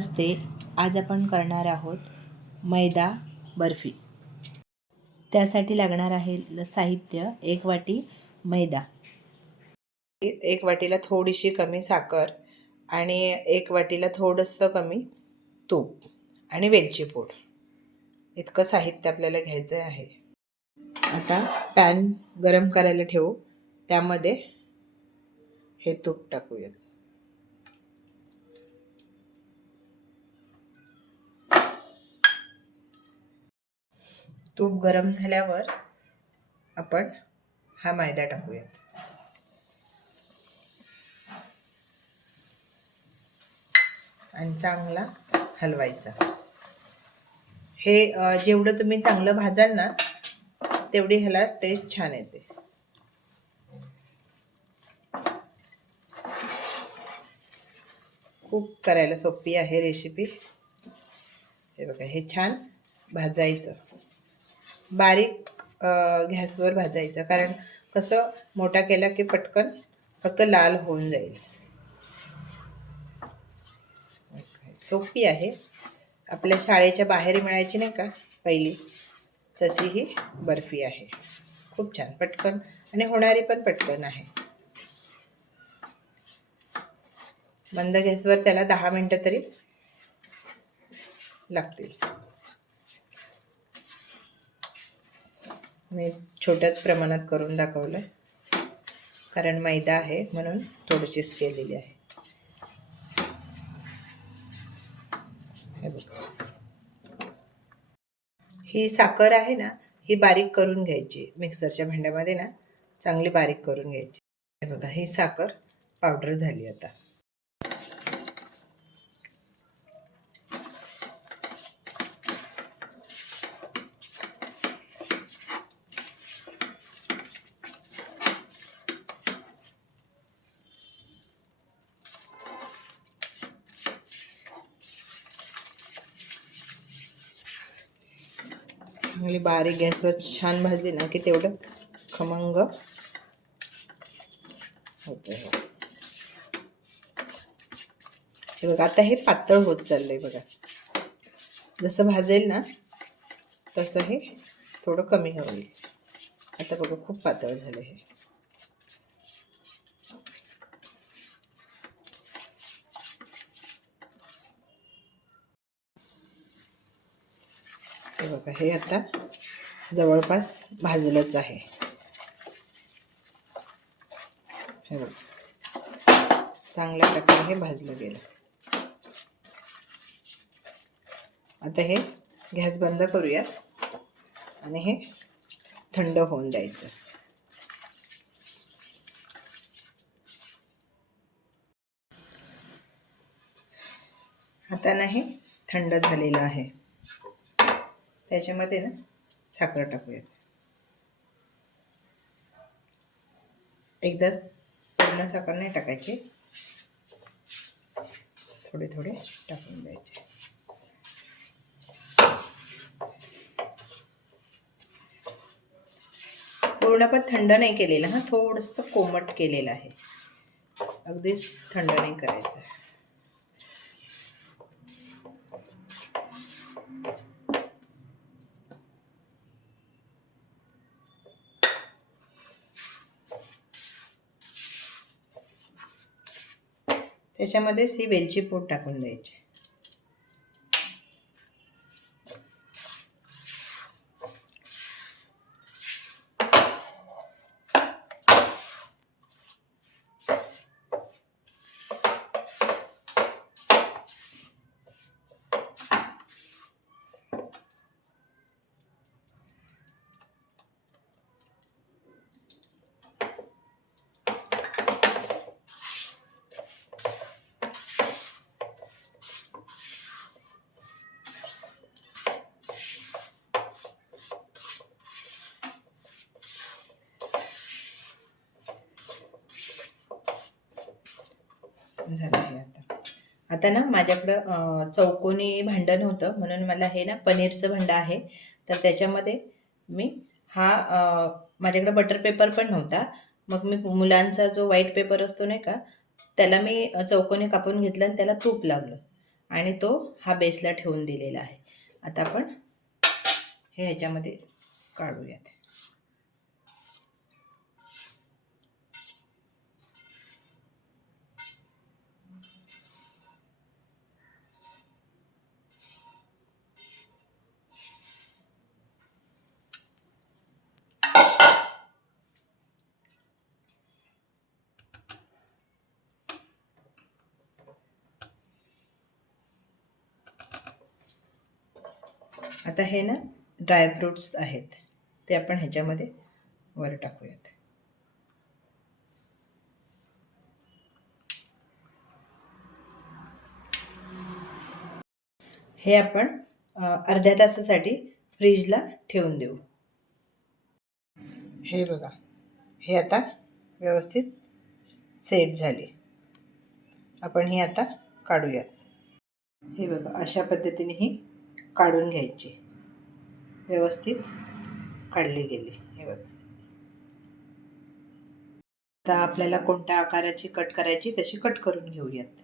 नमस्ते. आज आपण करणार आहोत मैदा बर्फी. त्यासाठी लागणार आहे साहित्य: 1 वाटी मैदा, 1 वाटीला थोडीशी कमी साखर आणि 1 वाटीला थोडंसं कमी तूप आणि वेलची पूड. इतकं साहित्य आपल्याला घ्यायचं आहे. आता पॅन गरम करायला ठेवू. त्यामध्ये हे तूप टाकूयात. तूप गरम झाल्यावर आपण हा मैदा टाकूयात आणि चांगला हलवायचा. हे जेवढं तुम्ही चांगलं भाजाल ना तेवढी ह्याला टेस्ट छान येते. खूप करायला सोपी आहे रेसिपी. हे बघा, हे छान भाजायचं, बारीक गॅसवर भाजायचं, कारण कसं मोठा केला की पटकन फक्त लाल होऊन जाईल. सोपी आहे. आपल्या शाळेच्या बाहेर मिळायची नाही का पहिली, तशी ही बर्फी आहे. खूप छान, पटकन आणि होणारी पण पटकन आहे. मंद गॅसवर त्याला 10 मिनिटं तरी लागतील. मी छोट्याच प्रमाणात करून दाखवलं, कारण मैदा आहे म्हणून थोडीशीच केलेली आहे. हे बघा, ही साखर आहे ना, ही बारीक करून घ्यायची. मिक्सरच्या भांड्यामध्ये ना चांगली बारीक करून घ्यायची. हे बघा, ही साखर पावडर झाली. आता चांगली बारीक गॅसवर छान भाजली ना की तेवढं खमंग होतं. हे बघा, आता हे पातळ होत चाललंय. बघा, जसं भाजेल ना तसं हे थोडं कमी होईल. आता बघा, खूप पातळ झालं हे. हे बघा, हे आता जवळपास भाजलंच आहे. हे बघा, चांगल्या प्रकारे हे भाजलं गेलं. आता हे गॅस बंद करूयात आणि हे थंड होऊन द्यायचं. आता ना हे थंड झालेलं आहे. त्याच्यामध्ये ना साखर टाकूयात. एकदाच पूर्ण साखर नाही टाकायची, थोडे थोडे टाकून द्यायचे. पूर्ण पण थंड नाही केलेलं, हा थोडंसं कोमट केलेलं आहे. अगदीच थंड नाही करायचं. त्याच्यामध्येच ही वेलची पूड टाकून द्यायची. झालं आहे. आता ना माझ्याकडं चौकोनी भांडं होतं, म्हणून मला हे ना पनीरचं भांडं आहे. तर त्याच्यामध्ये मी माझ्याकडे बटर पेपर पण नव्हता, मग मी मुलांचा जो व्हाईट पेपर असतो नाही का, त्याला मी चौकोनी कापून घेतलं आणि त्याला तूप लावलं आणि तो हा बेसला ठेवून दिलेला आहे. आता आपण हे ह्याच्यामध्ये काढूयात. आता हे ना ड्रायफ्रूट्स आहेत ते आपण ह्याच्यामध्ये वर टाकूयात. हे आपण अर्ध्या तासासाठी फ्रीजला ठेवून देऊ. हे बघा, हे आता व्यवस्थित सेट झाले. आपण ही आता काढूयात. हे बघा, अशा पद्धतीने ही काढून घ्यायची. व्यवस्थित काढली गेली. हे बघा. आता आपल्याला कोणत्या आकाराची कट करायची तशी कट करून घेऊयात.